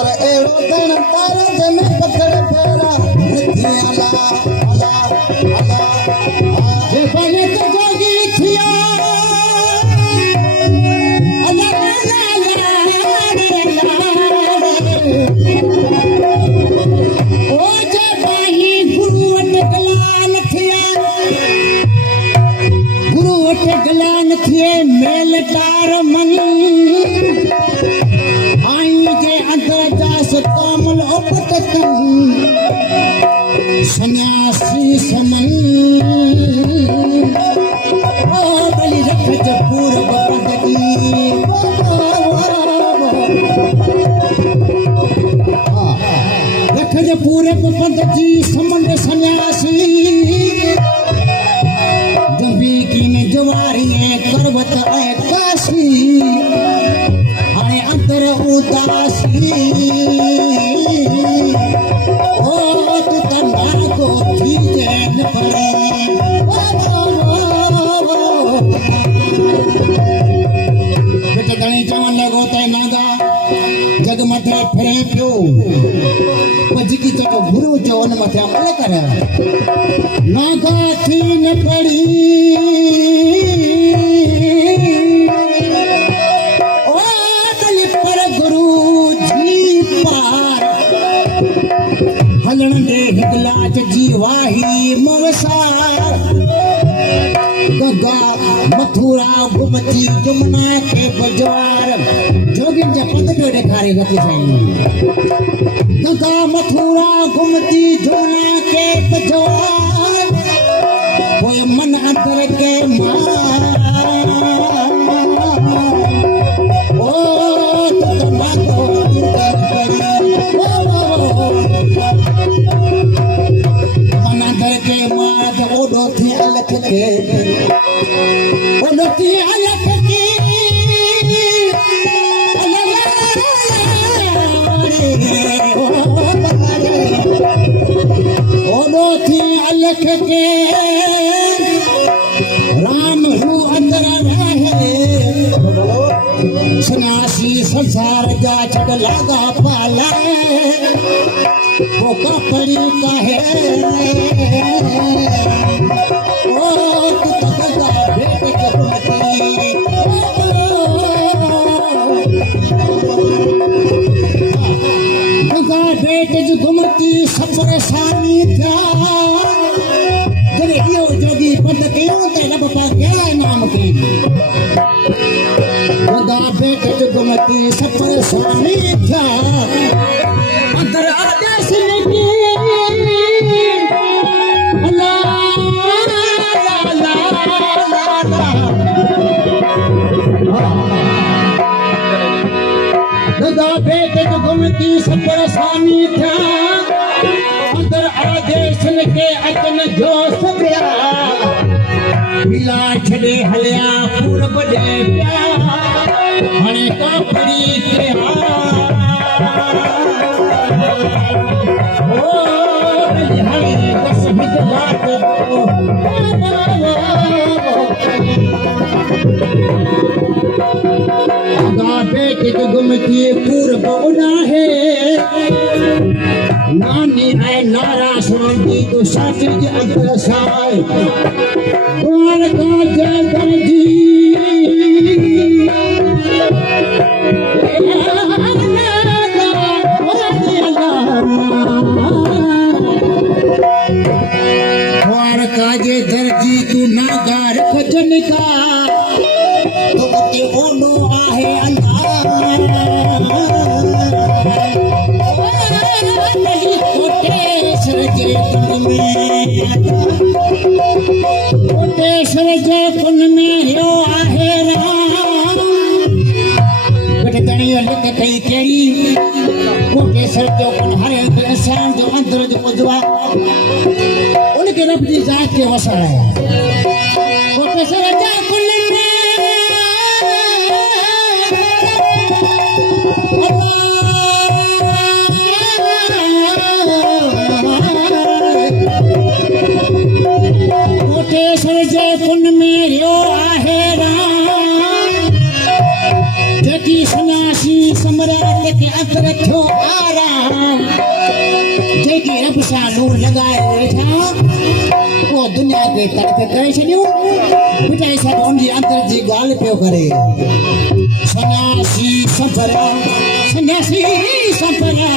पर एड़ो तन तारा जन पकड़ फेरा नथिया ला अला अला जे बने तो जोगी थिया अला ला ला ओ जे बाही गुरु अटकलान थिया गुरु अटकलान थिए मेलटार मन कामल उपततम सन्यासी समन ओ बलि रखज पूर्व पदकी रखज पूर्व पदकी समन सन्यासी जबी की में जवारी करवत काशी आने अंतर उदासी ओ तू तना को थीजन पड़े बेटे गणी चवन लगो तय नागा जग मथे फिरे पियो पजकी तो गुरु चवन मथे अमल करे नागा थी न पड़ी हलण दे हिकलाच जीवाही मवसार गगा मथुरा घुमती जमुना के बजवार जोगिन जे पद पे देखारी गति साईं गगा मथुरा घुमती जमुना के बजवार कोई मन अंतर के मार ओ तना को अंतर करी मनादर के माद ओडो थी अलख के ओडो थी अलख के ओडो थी अलख के राम हु अंदर रहे सन्यासी संसार जा छड़ लागा पाला वो कपड़ी का है ओ तू तका भेट के बुमती तका भेट जो घुमती सब परेशानी था जरे यो जोगी पद क्यों ते लब पा क्या नाम की तका भेट जो घुमती सब परेशानी था अंदर आदेश लेके ला ला ला ला लगा बेट तो घुमती सब परेशानी था अंदर आदेश लेके अचन जो सबिया मिला छड़े हलिया पूरब दे प्या हणे का पड़ी के बेटे को घुमती पूर्व उड़ा है नानी है नारा स्वामी तो साथी के अंतर साय द्वार का जय जी काजे दर्जी तू नागार खजन का तो के ओनो आहे अंधार नहीं कोटेश्वर जे कुंड में यो आहे राम बेटे तणी लिख कई केड़ी कोटेश्वर जो कुंड हर इंसान जो अंदर जो कुजवा उनके रब जी जात के वसा है कोटेश्वर जा कुल में कोटेश्वर जे कुल में यो आहे राम जकी सन्यासी सम्राट के अंदर थियो आराम जेकी रब सा नूर लगाए वेठा वो दुनिया के तड़प करे छड़ियो बिटाई सब उनजी अंदर जी गाल पियो करे सन्यासी सफरा सन्यासी सफरा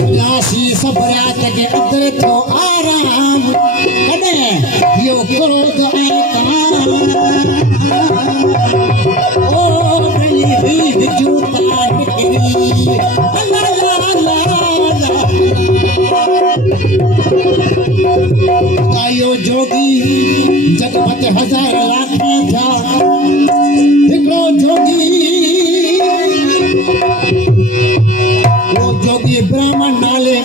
सन्यासी सफरा के अंदर थियो आराम कदे यो क्रोध ऐं काम ओ मेरी जूता निकली अल्लाह कायो जोगी जगमत हजार लाख था हिकड़ो जोगी वो जोगी ब्राह्मण नाले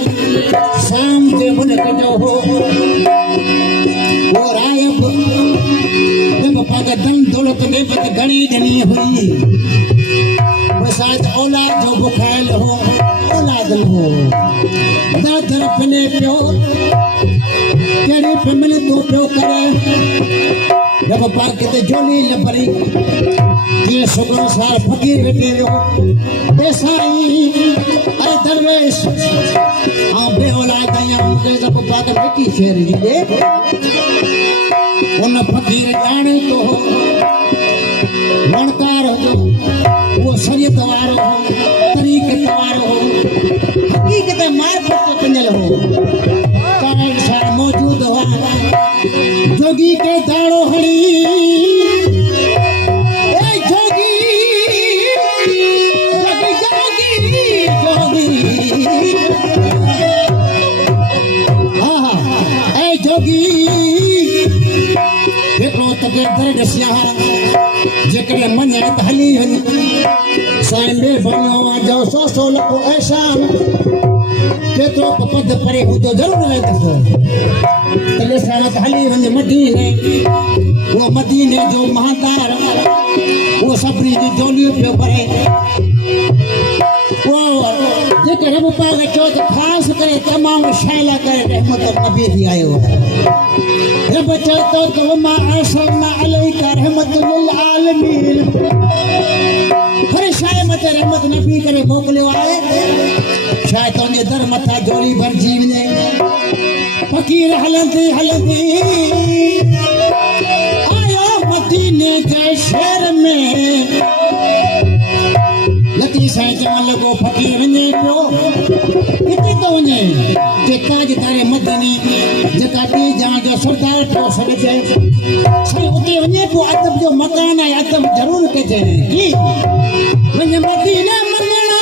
शाम जे मुल्क जो हो वो रायब जब पग धन दौलत नेमत घणी ॾिनी हुई बसात औलाद जो बुखायल हो औलाद हो दादर पिने पियो कहिड़ी पिमल तूं पियो करे जब पाक ते जोली न भरी जीअं सुगुण सार फ़कीर वेठे वियो ए साईं अरे दरवेश आउं बे औलाद आहियां मूंखे जब पाक मिठी शेर जी ॾे उन फ़कीर ॼाणे थो वणकार जो वो शरीयत वारो हो तरीक़त वारो हो हक़ीक़त मारिफत जो पिनल हो काइर सां मौजूद हुआ जोगी के दाड़ो हणी ए जोगी जोगी जोगी हाँ ए जोगी हिकिड़ो तके दर ॾसिया जेकॾहिं मञे त हली वञे साईं में बणियो जो 100 लख ऐशान केतिरो पद परे हूंदो ज़रूरु वेंदुसि तॾहिं सां त हली वञे मदीने उहो मदीने जो महादार उहो सभिनी जी जोलियूं पियो भरे उहो जेके रब पाक चयो त ख़ासि करे तमामु शैला करे रहमत नबी थी आयो रब चयो त वमा अरसलना अलैका रहमतुल लिल आलमीन हर शइ मथे रहमत नबी करे मोकिलियो आहे शायदि तुंहिंजे दर मथां जोली भरिजी वञे फ़कीर हलंदी हलंदी आयो मदीने जे शहर में लती साईं चवण लॻो फ़कीर वञे पियो किथे थो वञे जेका जे तारे मदनी जेका टी ॼाण जो सरदार पियो सॾिजे साईं उते वञे पियो अदब जो मकान आहे अदब ज़रूरु कजे की वञे मदीने मङणा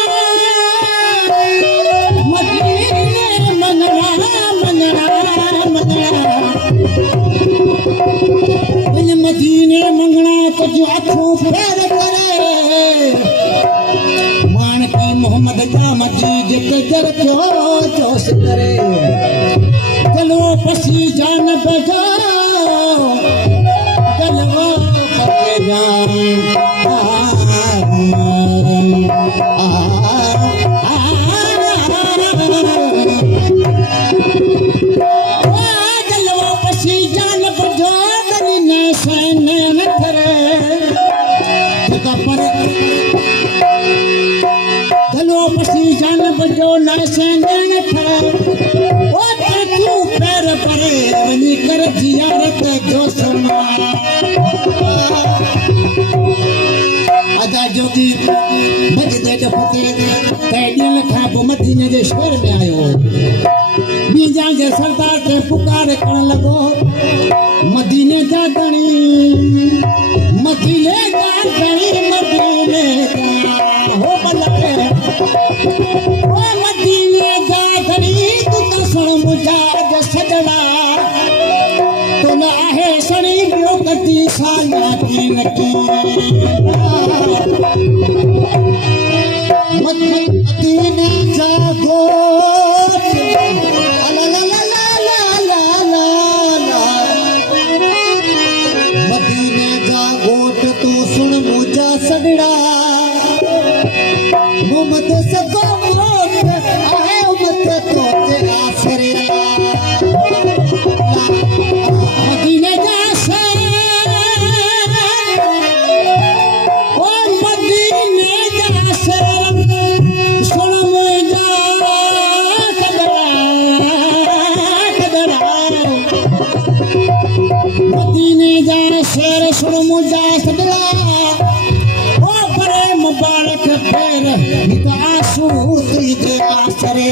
मदीने मङणा मङणा मङणा वञे मदीने मङणा तुंहिंजूं अखियूं फेर करे मानकी मोहम्मद जाम जी जिते दर थियो जोश करे चलो पसी जान बजा चलो पसी जान चलो पसी जान बजा करीने सैने न थरे पर चलो पसी जान बजो न सेंगण खड़ा ओ तू पैर परे वनी कर जियारत जो समा आजा जोगी बजदे डफते कैदियन खा मदीने जे शहर में आयो बीजा जे सरदार के पुकार करण लगो मदीने जा धणी मदीने जा धणी मदीने जा हो बलके ओ मदीने जा धणी तू तो सुन मुझा जो सजड़ा तो न आहे सणी बियो कती साया की नकी मदीने जा गो सड़ड़ा मोहम्मद सको मोट आहे उम्मत तो तेरा सरिया मदीने जा ओ मदीने जा शेर सुन मुझा सदला ओ बड़े मुबारक फेर हित आंसू तुझे आसरे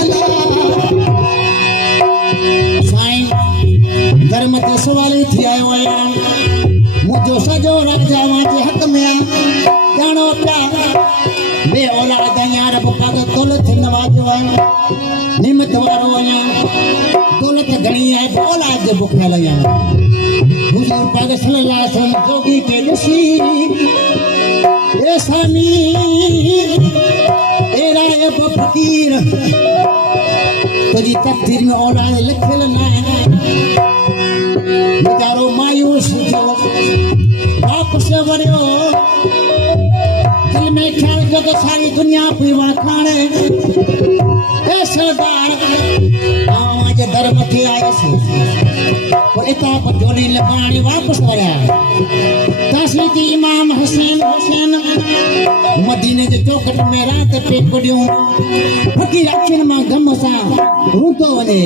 अल्लाह साईं धर्म ते सवाल थी आयो आहियां मुझो सजो राजा मुझे हक में जानो पिया बे औलाद यार पाक दौलत नवाजो है निमत वारो आहियां दौलत घणी है औलाद जे बुखियल आहियां हुजूर पाक सल्लल्लाहु अलैहि वसल्लम जोगी के ॾिसी ए सामी एरा ये फकीर तुझी तकदीर में औलाद लिखियल न आहे बेचारो मायूस थियो वापसि वरियो दिल में ख्याल कयो त सारी दुनिया पई वाखाणे ए सरदार आवां जे दर मथे आयुसि पोइ इतां पोइ झोली लॻाइण वापसि वरिया तासीदी इमाम हुसैन मदीने जे चौखट में रात पे पुॼियूं फकीर अखियुनि मां गम सां रूंदो वञे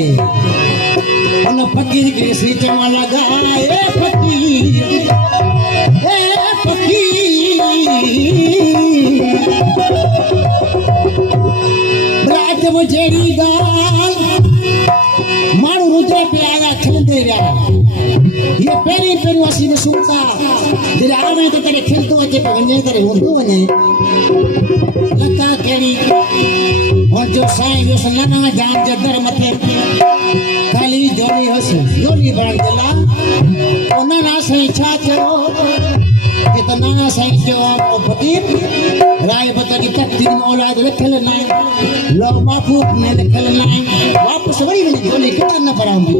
उन फकीर खे ॾिसी चवण लॻा ए फकीर रात वो जहिड़ी ॻाल्हि माण्हू रुधे पिया या खिलंदे विया ये पहिरीं असीं ॾिसूं था जॾहिं आवे त कॾहिं खिलंदो अचे पियो वञे कॾहिं हूंदो वञे लता कहिड़ी हुन जो साईं वियुसि नाना जान जे दर मथे ख़ाली झोली हुअसि झोली भरण जे लाइ पोइ नाना साईं छा चयो कि त नाना साईं चयो फकीर राय बत की तकदीर में औलाद लिखियल न आहे लौह महफूज़ में लिखियल न आहे वापसि वरी वञी झोली किथां न भरांदी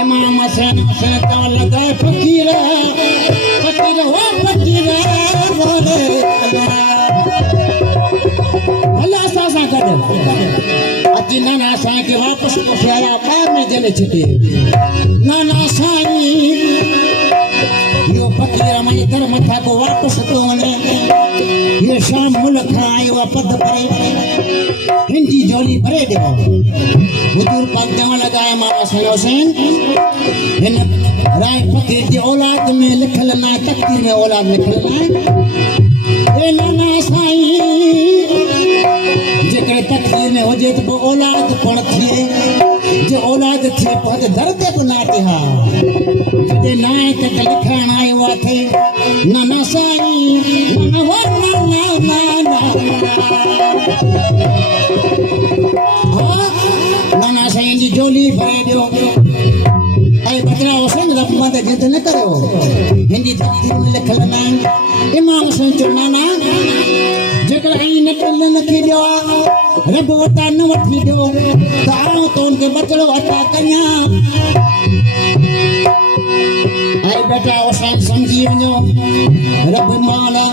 इमाम हुसैन चवण लॻा फकीर वो फकीर अल्लाह असां सां गॾु अची नाना साईं खे वापसि पुछे आया ॿाहिरि में जले छॾे नाना साईं यो फकीर मुंहिंजे दर मथां को वापसि थो वञे ये शाम मुल्क खां आयो आहे पद भरे हिन जी झोली भरे ॾियो हुजूर पाक चवण लॻा इमाम हुसैन हिन राय फकीर जी औलाद में लिखियल न आहे तकदीर में औलाद लिखियल न आहे ए नाना साईं जेकॾहिं तकदीर में हुजे त पोइ औलाद कोन थिए जे औलाद थिए पोइ त दर ते बि न अचे हा जॾहिं न आहे त लिखाइण आयो आहे नाना साईं नाना साईं जी झोली भरे ॾियो ऐं बदिरां हुसैन रब मद जिद न करियो हिंदी तकदीर में लिखियल न आहिनि इमाम हुसैन चयो नाना जेकॾहिं ईअं न थी ॾियो आहे रब वटां न वठी ॾियो त आऊं त उनखे बदिलो अता कयां ऐं बेटा हुसैन सम्झी वञो रब मौला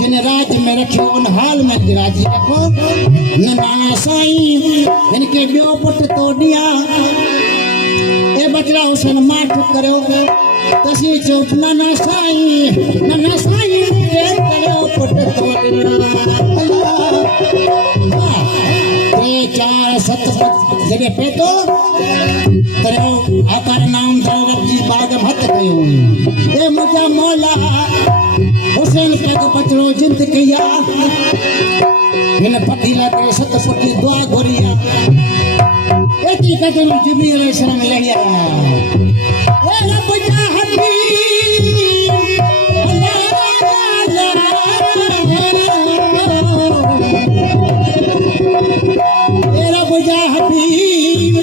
जिन राज में रखियो उन हाल में राजी रखो न नाना साईं हिनखे ॿियो पुटु थो ॾियां ए बचड़ा हुसैन माठ करियो तसी चो नाना साईं के करियो पुटु थो ॾियां 3 4 7 जॾहिं पे थो करियो आकार नाम रब जी बाग हथ कयो ए मुंहिंजा मौला हुसैन पैग बचड़ो जिंद कया हिन फकीला के 7 पुट दुआ घुरी एती कदम जिब्रील अलैहिस्सलाम लही आया ए रब जा हबीब ए रब जा हबीब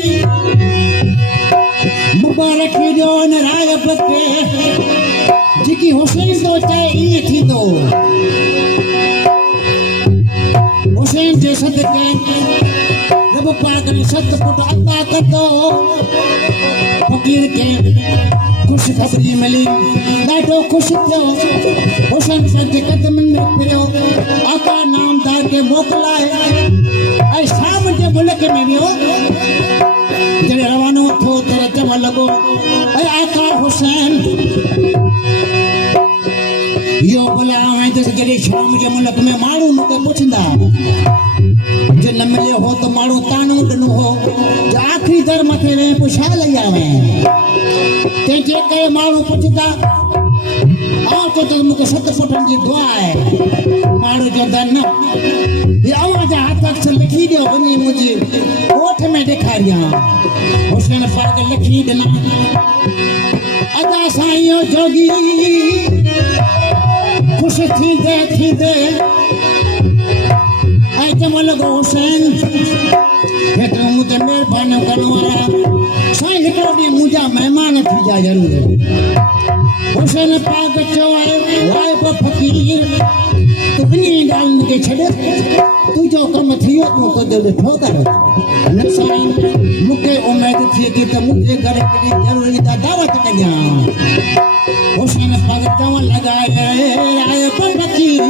मुबारक जो न रायब के जेकी हुसैन तो चाहे ईअं थींदो हुसैन जे सदके रब पाक ने 7 पुट अता कंदो फकीर के खुशखबरी मिली ॾाढो ख़ुशि थियो हुसैन पंहिंजे कदमनि में फिरियो आका नामदार के मोकिलाए ऐं शाम जे मुल्क में वियो जॾहिं रवानो थियो त चवण लॻो ऐं आका हुसैन यो भला आए तो जॾहिं शाम जे मुल्क में माण्हू मूंखे पुछंदा जो न मिलियो हो त माण्हू तानो ॾिनो हो जो आख़िरी दर मथे में पुछा लई आवे तंहिंजे करे माण्हू पुछंदा और तो मुझे सत पुटन जी दुआ है माण्हू जो दर न ये आवाज हाथ अक्सर लिखी दियो वञी मुझे ओठ में ॾेखारियां हुसैन पाक लिखी ॾिना अदा साईं जोगी खुश थींदे थींदे ऐं चवण लॻो हुसैन हेतिरो मुझे महिरबानी करण वारा साईं हिकिड़ो ॾींहुं मुंहिंजा महिमान थी जा ज़रूरु हुसैन पाक चयो आहे वाए बि फ़क़ीर तूं इन ॻाल्हियुनि खे छॾ तुंहिंजो कमु थी वियो तूं कुझु ॾिठो कर न साईं मूंखे उमेद थिए थी त मुंहिंजे घर हिकिड़ी ज़रूरी त दावत कयां हुसैन पाक चवण लॻा आए बि फ़क़ीर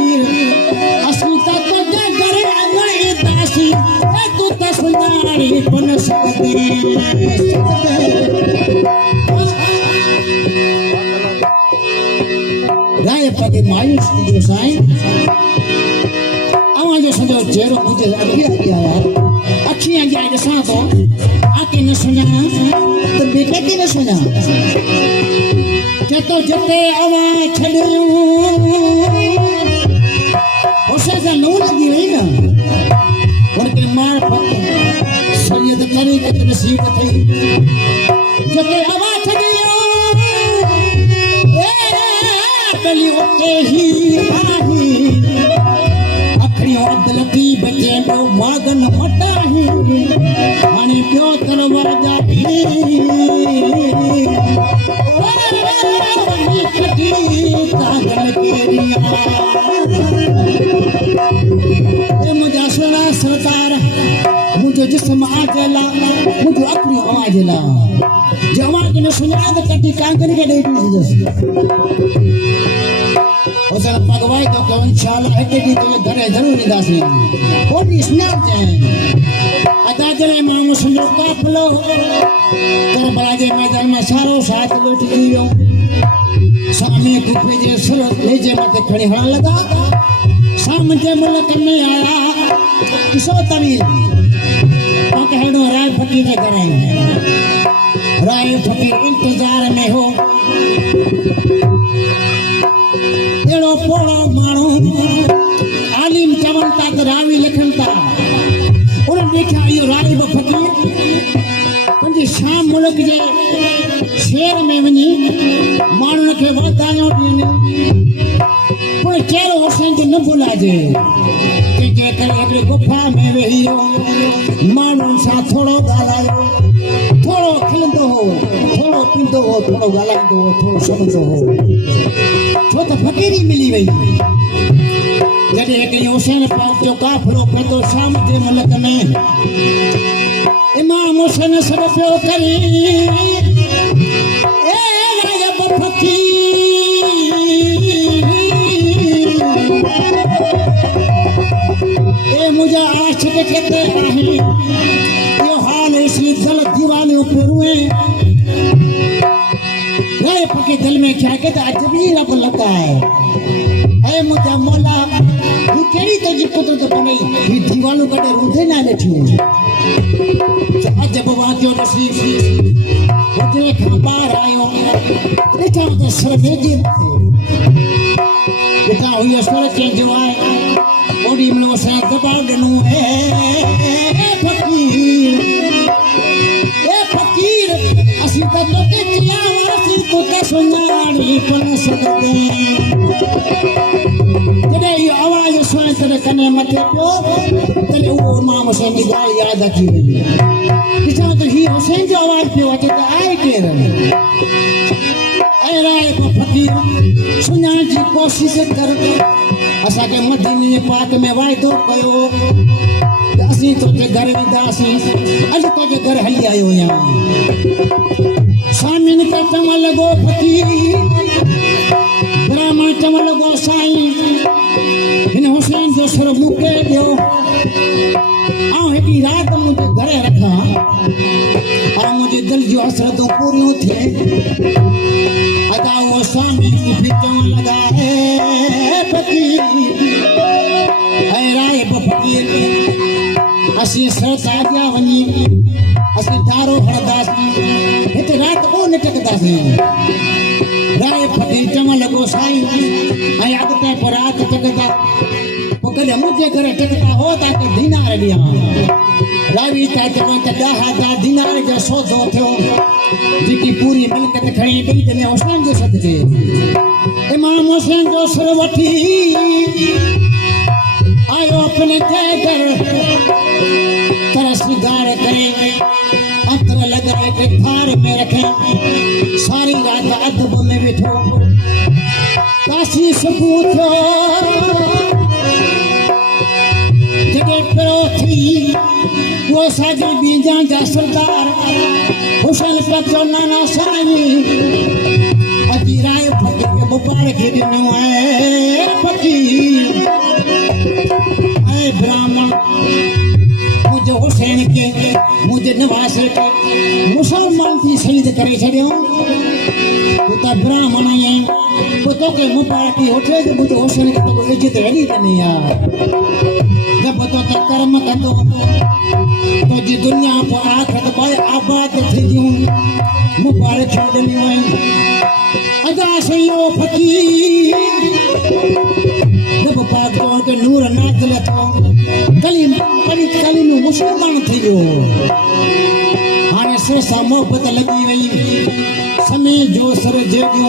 असीं त तुंहिंजे घर आंगण ईंदासीं तूं त सुञाणी कोन सघंदी राय पगे मायूस थी साईं आवाज सॼो चेहरो मुझे अॻियां आया अखियां जा ॾिसां थो आके न सुञाणा त ॿिए खे न सुञाणा चतो जिते आवाज़ छॾियूं हुसैन सां नूं लॻी वई न हुनखे मार सैयद तरीक़त नसीब थई जिते आवाज़ छॾियूं उते ही आही अखड़ियों अब्दुलती बचे पियो मागन मटाही हाणे पियो दरवाजा मुंहिंजा सोना सरकार मुंहिंजो जिस्म आजला मुंहिंजो अखड़ियों आजला जवान के न सुञाण त कटी कांगन खे ॾेई ॾींदसि हुसैन पगवाई तो कहो इंशाअल्लाह एक ॾींहुं तुंहिंजे घर ज़रूरु ईंदासीं कोई स्नान जाए अदा जॾहिं मां मुंहिंजो काफ़िलो करबला जे मैदान में सारो साथ लुटिजी वियो सामे कुफे जे सिर लेजे मथे खणी हणण लॻा साम जे मुल्क में आया किसो तवील पाक हेॾो राय फ़क़ीर जे घर आहिनि राय फ़क़ीर इंतज़ार में हो एड़ो पोड़ो माण्हू आलिम चवनि था त रावी लिखनि था उन्हनि ॾेखारियो इहो राय बि फ़क़ीर पंहिंजे शाम मुल्क जे शहर में वञी माण्हुनि खे वाधायूं ॾियनि पर कहिड़ो हुसैन खे न भुलाइजे तंहिंजे करे हिकिड़ी गुफ़ा में वेही माण्हुनि सां थोरो ॻाल्हायो थोरो खिलंदो हो थोरो पींदो हो थोरो ॻाल्हाईंदो हो थोरो सुम्हंदो हो छो त फ़क़ीरी मिली वई जॾहिं हिकिड़ी हुसैन पाक जो काफ़िलो पहुतो शाम जे मुल्क में इमाम हुसैन सॾ पियो करे मुझा आशिक कहते हैं यो हाल इसलिए दिल दीवाने पे हुए राय पके दिल में क्या कहता अजबी रब लगा है ऐ मुझा मौला ये केड़ी तुझी कुदरत बनाई ये दीवानों कटे रुधे ना लेठी अजब वाक्यो नसीब उतरे खबर आयो देखा तो सर भेजे देखा हुई सर के जो आए ओडी में वसा दबाव देनु है फकीर असि त तोते चिया वासी तो त सुनाड़ी पन सकते जॾहिं इहो आवाज़ सुणे तॾहिं कने मथे पियो तॾहिं उहो इमाम हुसैन जी ॻाल्हि यादि अची वई ॾिसां त हीउ हुसैन जो आवाज़ पियो अचे त आहे केरु ऐं राय फ़क़ीर सुञाण जी कोशिशि कर असांखे मदीने पाक में वाइदो कयो त असीं तोखे घर वेंदासीं अॼु तोखे घर हली आयो आहियां सामिन खे चवणु लॻो फ़क़ीर ब्राह्मण चवणु लॻो साईं हिन हुसैन जो सिर मूंखे ॾियो ऐं हिकिड़ी राति मुंहिंजे घरे रखां ऐं मुंहिंजे दिलि जूं हसरतूं पूरियूं थिए अदा उहो सामी मूंखे चवणु लॻा फ़क़ीर ऐं राय बि फ़क़ीर असीं सरता अॻियां वञी असि दारो हड़दास हिते रात को निटकदासी राय फटी चम लगो साईं ऐं अॻिते पर रात टकदा पोइ कॾहिं मुंहिंजे घर टकदा हो तव्हांखे दीनार ॾियां रावी था चवनि त 10,000 दीनार जो सौदो थियो जेकी पूरी मिल्कियत खणी ॾेई ॾिने हुसैन जे सदके इमाम हुसैन जो सिर वठी आयो अपने घर तरस गार करे अंतर लगाए के थार में रखे सारी रात अदब में बैठो काशी सबूत जगह करो थी वो साजी बीजा जा सरदार हुसैन का नाना साईं अजी राय फकीर के मुबारक ॾिनो है फकीर ऐं ब्राह्मण मुझे हुसैन के मुझे नवाज के मुसलमान थी शहीद करे छड़ियो तो ब्राह्मण आए तो के मुबारक उठे तो मुझे हुसैन के तो इज्जत रही नहीं यार जब तो कर्म कंदो तो जी दुनिया पर आखिरत बाय आबाद थी जूं मुबारक ॾिनी वई अदा सयो फकीर जब पाक के नूर नाज़िल थियो कलीम मुसलमान थी वियो हाणे सिर सां मोहबत लॻी वई समय जो सर जॻियो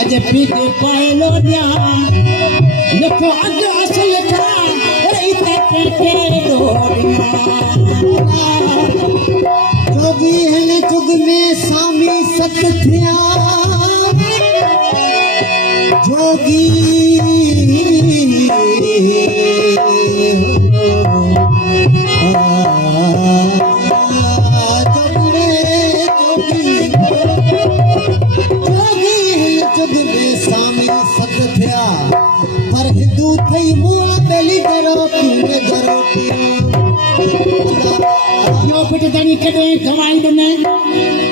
अॼु पी के पायलो ॾियां लिखो अॻु असल खां रही जोगी हिन जुग में सामी सत थिया जोगी जुग में सामी सत थिया पर हिंदू थई मुआ बेली करो पीने करो यो पिट दणी कदे गवाई ने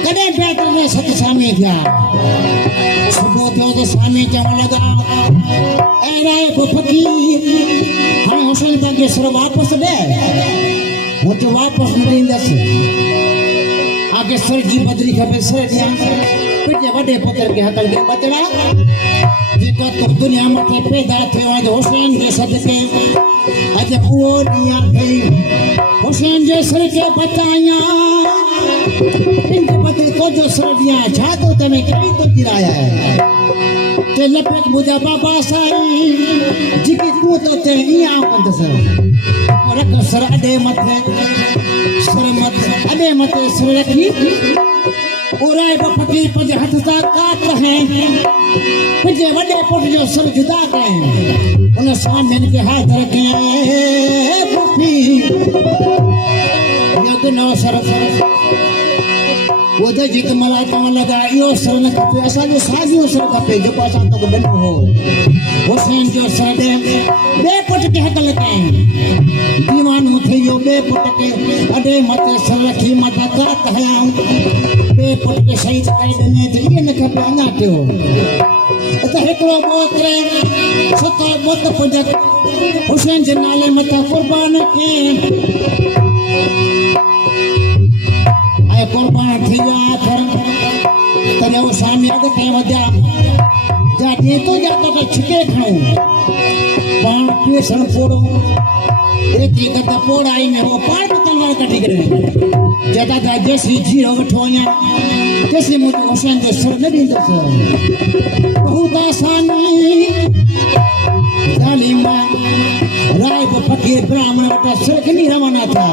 कदे बेहतर ने सत सामी थिया सुबह थियो तो सामी चवण लगा ए राय फकीर हाणे हुसैन तव्हांखे सिर वापस ॾे मुझे वापस न ॾींदस आगे सिर जी बदली खपे सिर ॾियां पिटे वॾे पुत्र के हकल के बचड़ा जेको तो दुनिया मथे पैदा थियो आहे हुसैन जे सदके अॼु उहो ॾींहुं अथई हुसैन जे सिर खे बचाया इनके बदले तो जो सिर ॾियां छा तो तने कई तो गिराया है ते लपक मुझा बाबा साईं जेकी तूं तो ते इयां कंदस रख सिर अॾे मथे सिर रखी उराए फकीर पंहिंजे हथ सां काट है पंहिंजे वॾे पुट जो सिर जुदा कयईं उन सामिन खे हाथ रखे नो सर वो दे जित मला चवण लगा इहो सिर न खपे असांजो साॻियो सिर खपे जेको असां तक ॾिनो हो हुसैन जो सिर ॿिए पुट खे हकल कयईं दीवानो थी वियो ॿिए पुट खे अॾे मथे सिर रखी मथां काट हयाऊं ॿिए पुट खे शहीद करे ॾिने त इहे न खपे अञा कयो त हिकिड़ो मोकिले सतो बुत पुॼ हुसैन जे नाले मथां क़ुर्बान कयईं कुर्बान थी विया तॾहिं उहो सामी अॻिते वधिया जा ॾींहं तो जातो त छिके खणूं पाण पेसण पोड़ो एतिरी कद पोड़ाई में वो पाण बि तलवार कढी करे चएता त जेसी जीरो वठो अञा तेसी मुंहिंजो हुसैन जो सिर न ॾींदुसि बहुत आसानी तालीम राय फकीर ब्राह्मण वटा सिर खणी रवाना था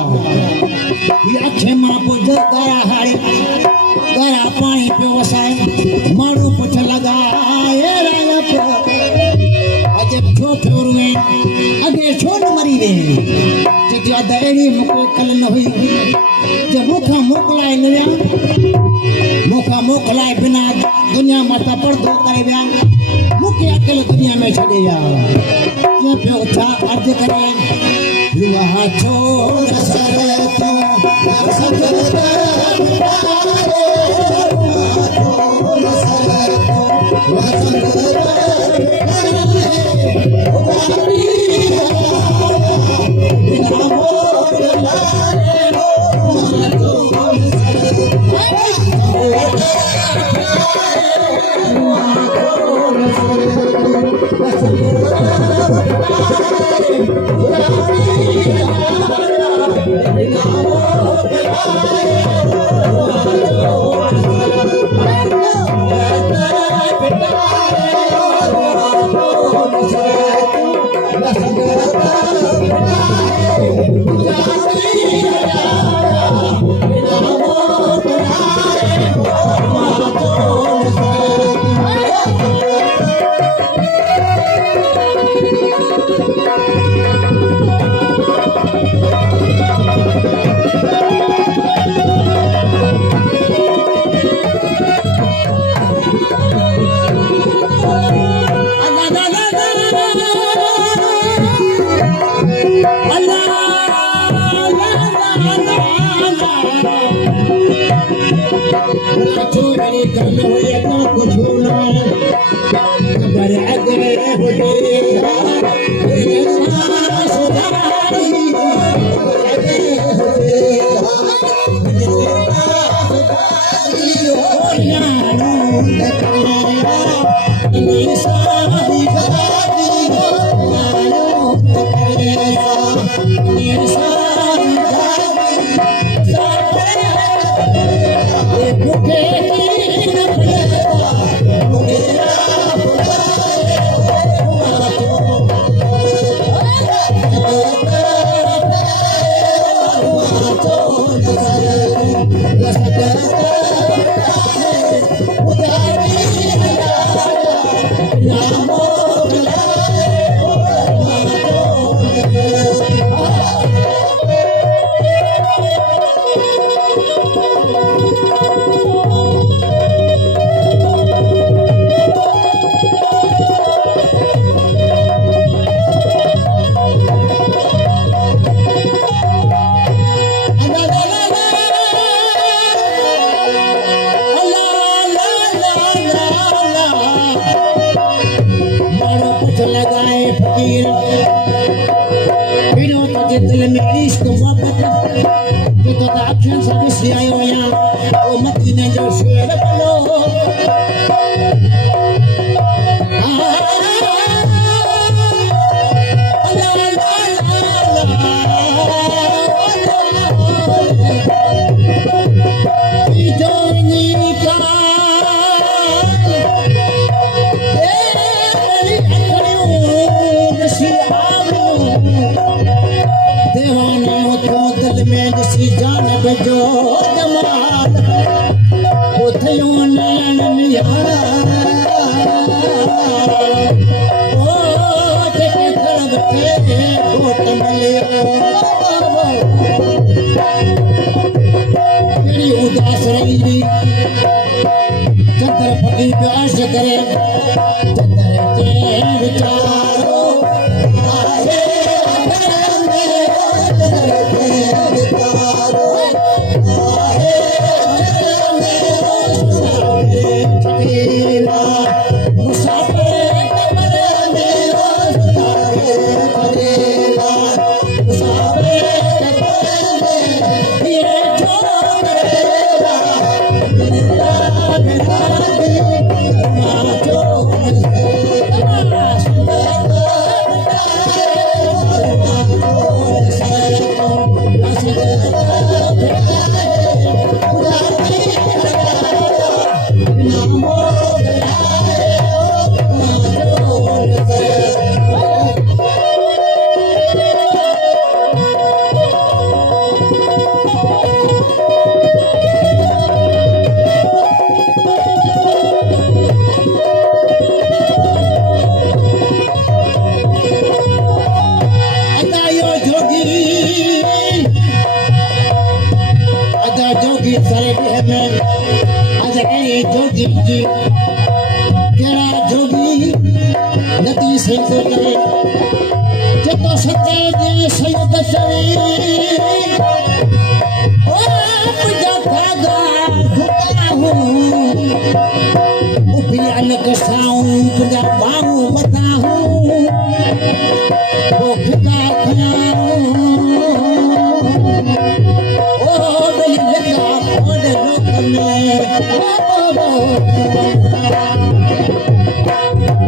ये अखे मां पुज गारा हारे गारा पानी पे वसाए मारू पुछ लगा ए राय अजब छो थियो रुए अगे छो न मरी वे जे अदड़ी मुके कल न हुई जे मुखा मोकलाए न विया मुखा मोकलाए बिना दुनिया मथा पर्दो करे विया मुके अकेले दुनिया में छॾे विया के पियो छा अर्ज करे रुआ छोड़ सर तो सर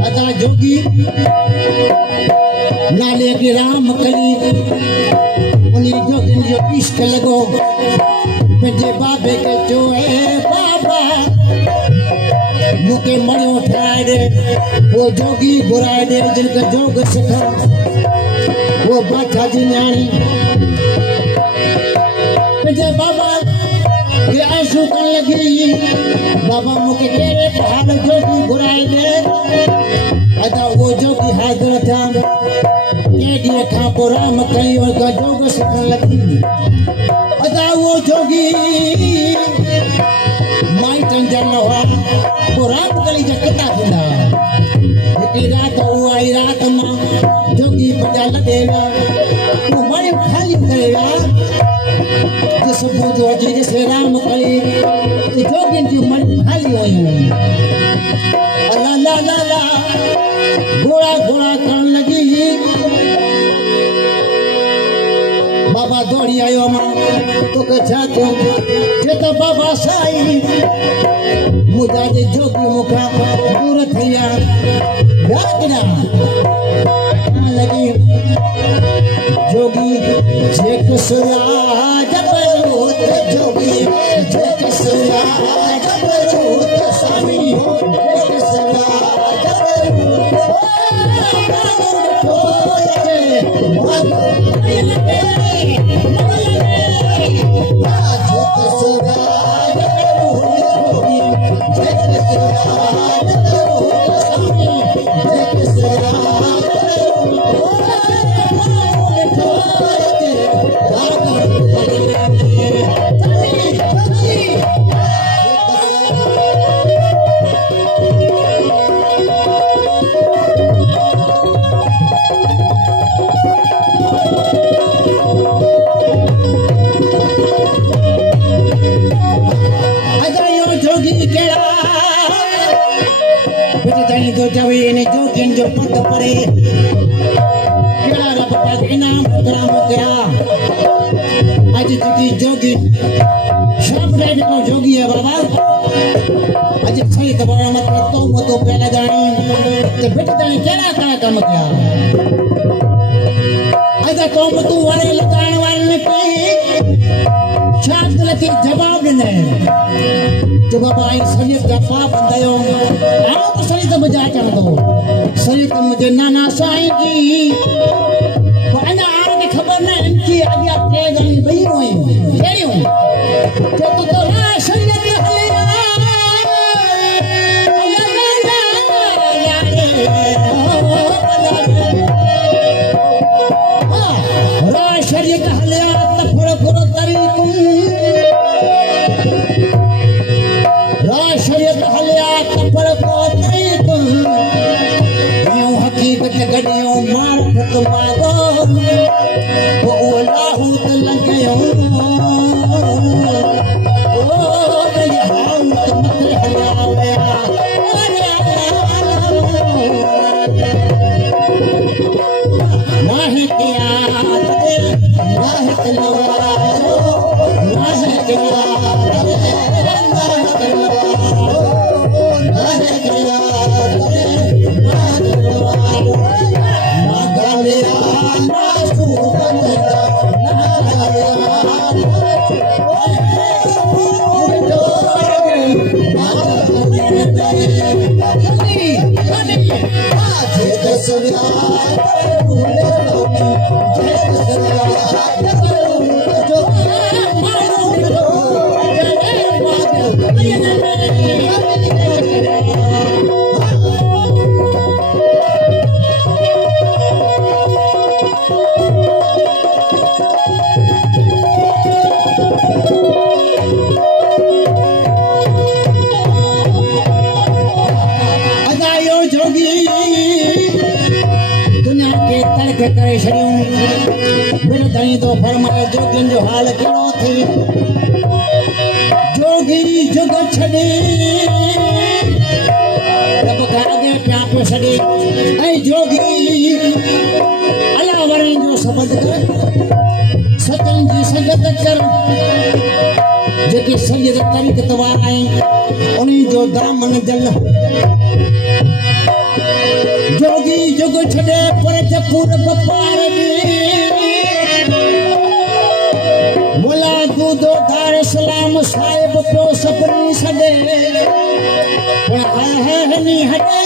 अदा जोगी नाले के राम कली उन्हीं जोगिन जो इश्क लगो पंहिंजे बाबे के जो है बाबा मुके मणियो ठाए दे वो जोगी बुराए दे जिनका जोग सिखा वो बाठा जी न्याणी पंहिंजे बाबा के आंसू कन लगी बाबा मुके केरे हाल जोगी बुराए दे अदा वो जोगी हाज़िर था के ॾींहं खां पोइ राम कई का जोग सिखण लगी अदा वो जोगी माइटनि जा न हुआ पोइ राम कली जा केतिरा थींदा हिकिड़ी राति उहा आई राति मां जोगी पंहिंजा लॻे विया हू मणियूं ख़ाली करे विया सुबुह जो अची ॾिसे राम कली जोगियुनि जूं मणियूं ख़ाली हुयूं अला ला ला ला घोड़ा घोड़ा करण लगी बाबा दौड़ी आयो मां तोखे छा थियो जे त बाबा साईं मुदा जे जोगी मूंखां दूर थी विया यादि लगी जोगी जेक सुया जबरूत जोगी जेक सुया जबरूत स्वामी जेक सुया जोगिन जो पद पड़े रब पाक इनाम कराम कया आज तुकी जोगी सब रेड को जोगी है बाबा आज सही तो बड़ा मत तो पहले जानी ते बेटे जाने केड़ा करा काम कया आज कौम तू वाले लगाण वाले की छात लती जवाब देने जो बाबा आई शरीयत का पाप बंदयो आओ तो शरीयत मजा कर दो शरीयत मुझे नाना साईं की तो अना आने की खबर ना इनकी आगे आपके गली बही हुई केड़ी हुई जो तो ना शरीयत हले शरीयत हले तफड़ करो तरीक़ शरीयत हलिया कपड़ को तरीक़ यूं हकीकत गडियों मार्फत मागो वो अल्लाहु तलगयो ओ ये हाउत मत हलिया नाहे किया नाहे तलवार नाहे किया करे छड़ियूं बिन ताईं तो फरमाए जोगिन जो हाल कहिड़ो थी जोगी जुग छॾे रब खां अॻे पिया पियो छॾे ऐं जोगी अला वरनि जो सबद कर सतन जी संगत कर जेके सैयद तरीक़ तवार आहिनि उन्हीं जो दामन जल जोगी जुग छॾे पर जपूर बपार मुला दूधो दार इस्लाम साहिब पियो सपनी सॾे है नी हटे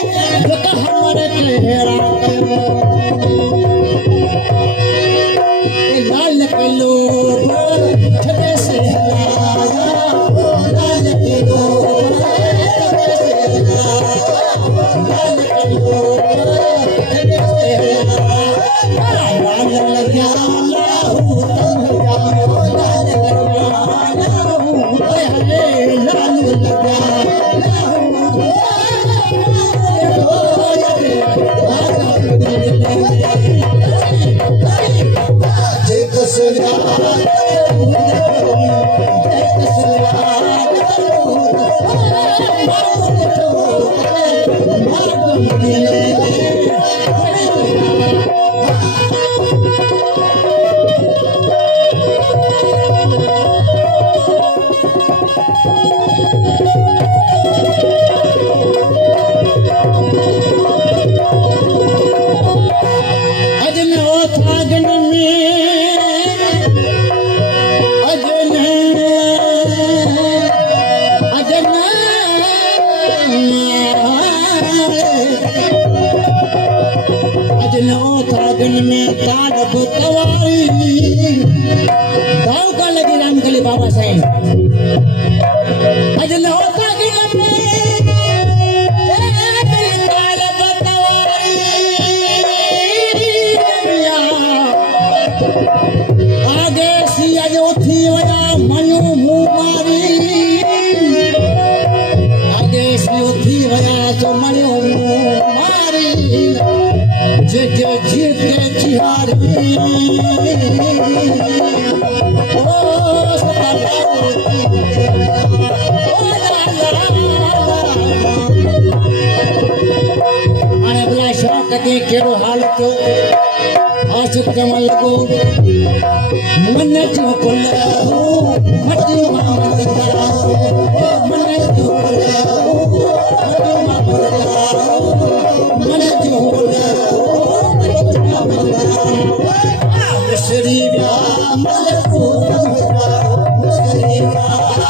जेका हमरे के हैरान कयो लाल कलो छॾे से लाल कलो लाल कलो छॾे से लाल लॻा लाहू लाल लॻा में तारब तवारी दाव का लगी राम कली बाबा साईं अजल होता गिन में तारब तवारी आगे सी अज उठी वया मयो मुंह मारी आगे सी उठी वया तो मयो मुंह मारी जेके जीत के चिहारी ओ आने बुला शौक के केरो हाल तो आशिक कमल को मन जो कुल मटी मामल मन जो कुल मन जो श्री राम श्री राम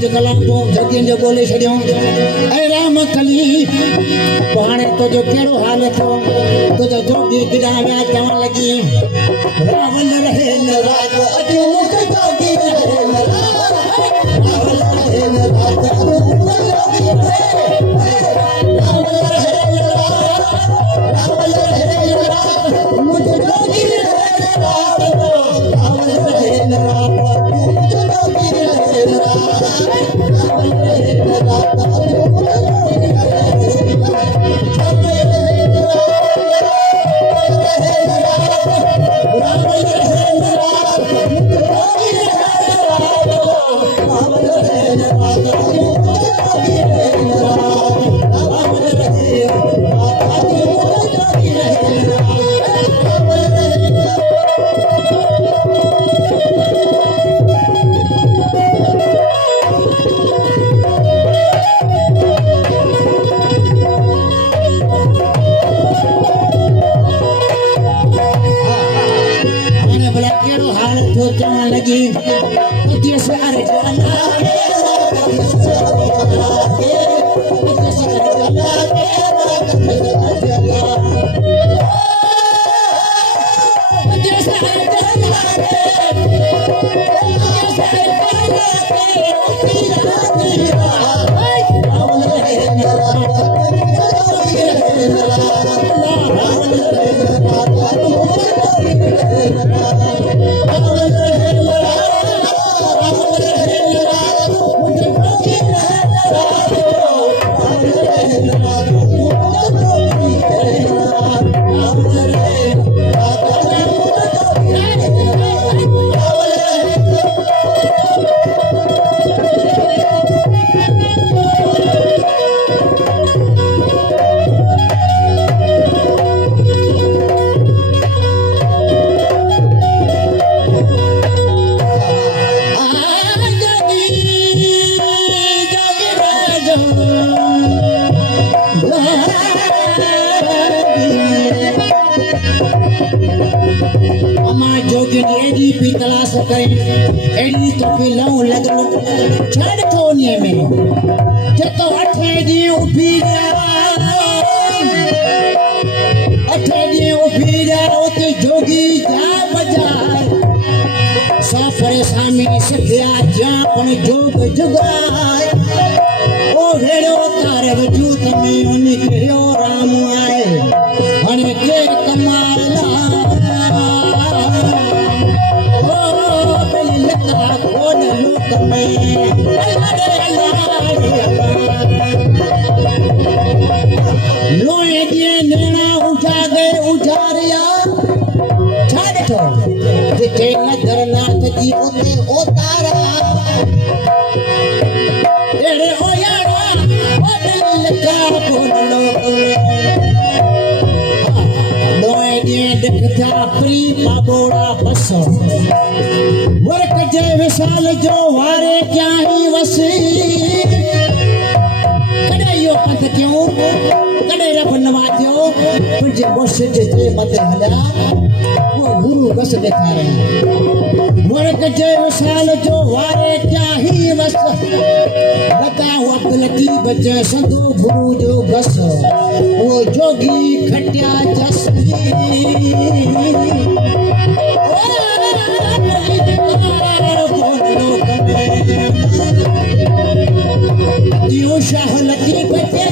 जो कलाम को जगियन जो बोले छड़ियो ए राम कली पाणे तो जो केड़ो हाल थो तो जो जोगी बिदाया चवण लगी रावल रहे न राज अजो मुख जोगी रहे न रावल रहे न राज अजो मुख जोगी रावल रहे न रावल रहे न राज मुख जोगी रहे न रावल रहे न राज मुख जोगी रहे न lagi dia searah jalan अमा जोगी एडी पी तलाश करें एडी तो के लऊ लगल छड़ थोने में जे तो अठे दी उभी अठे दी उभी ओते जोगी जा बजाए साफरे सामी सखिया जा पण जोग जुगाए ओ हेड़ो तारे वजूद में निकरियो राम आए हने के कमाला ओ बलि लता कोन लूक में अल्लाह लोए दिए नेना उठा गए उठारिया छाड़ तो जिते नजर नाथ जी उते उतारा एड़े हो यारा ओ दिल का बोलो लोए दिए देखता प्री बाबोड़ा बसो वर्क जे विशाल जो वारे क्या ही वसी कड़े यो पंथ क्यों कड़े रब नवाजो पंजे बोश जे मत हला वो गुरु बस दिखा रहे हैं वर्क जे विशाल जो वारे क्या ही वस लता वक्त लकी बचे संतो गुरु जो बस वो जोगी खटिया जस यो शाह लकी बचे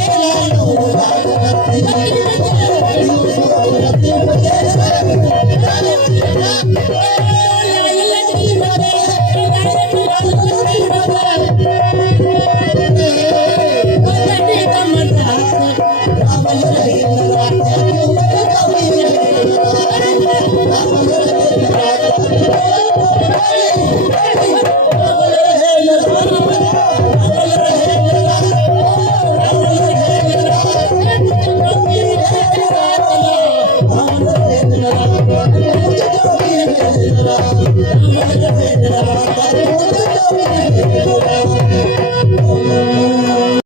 Thank you.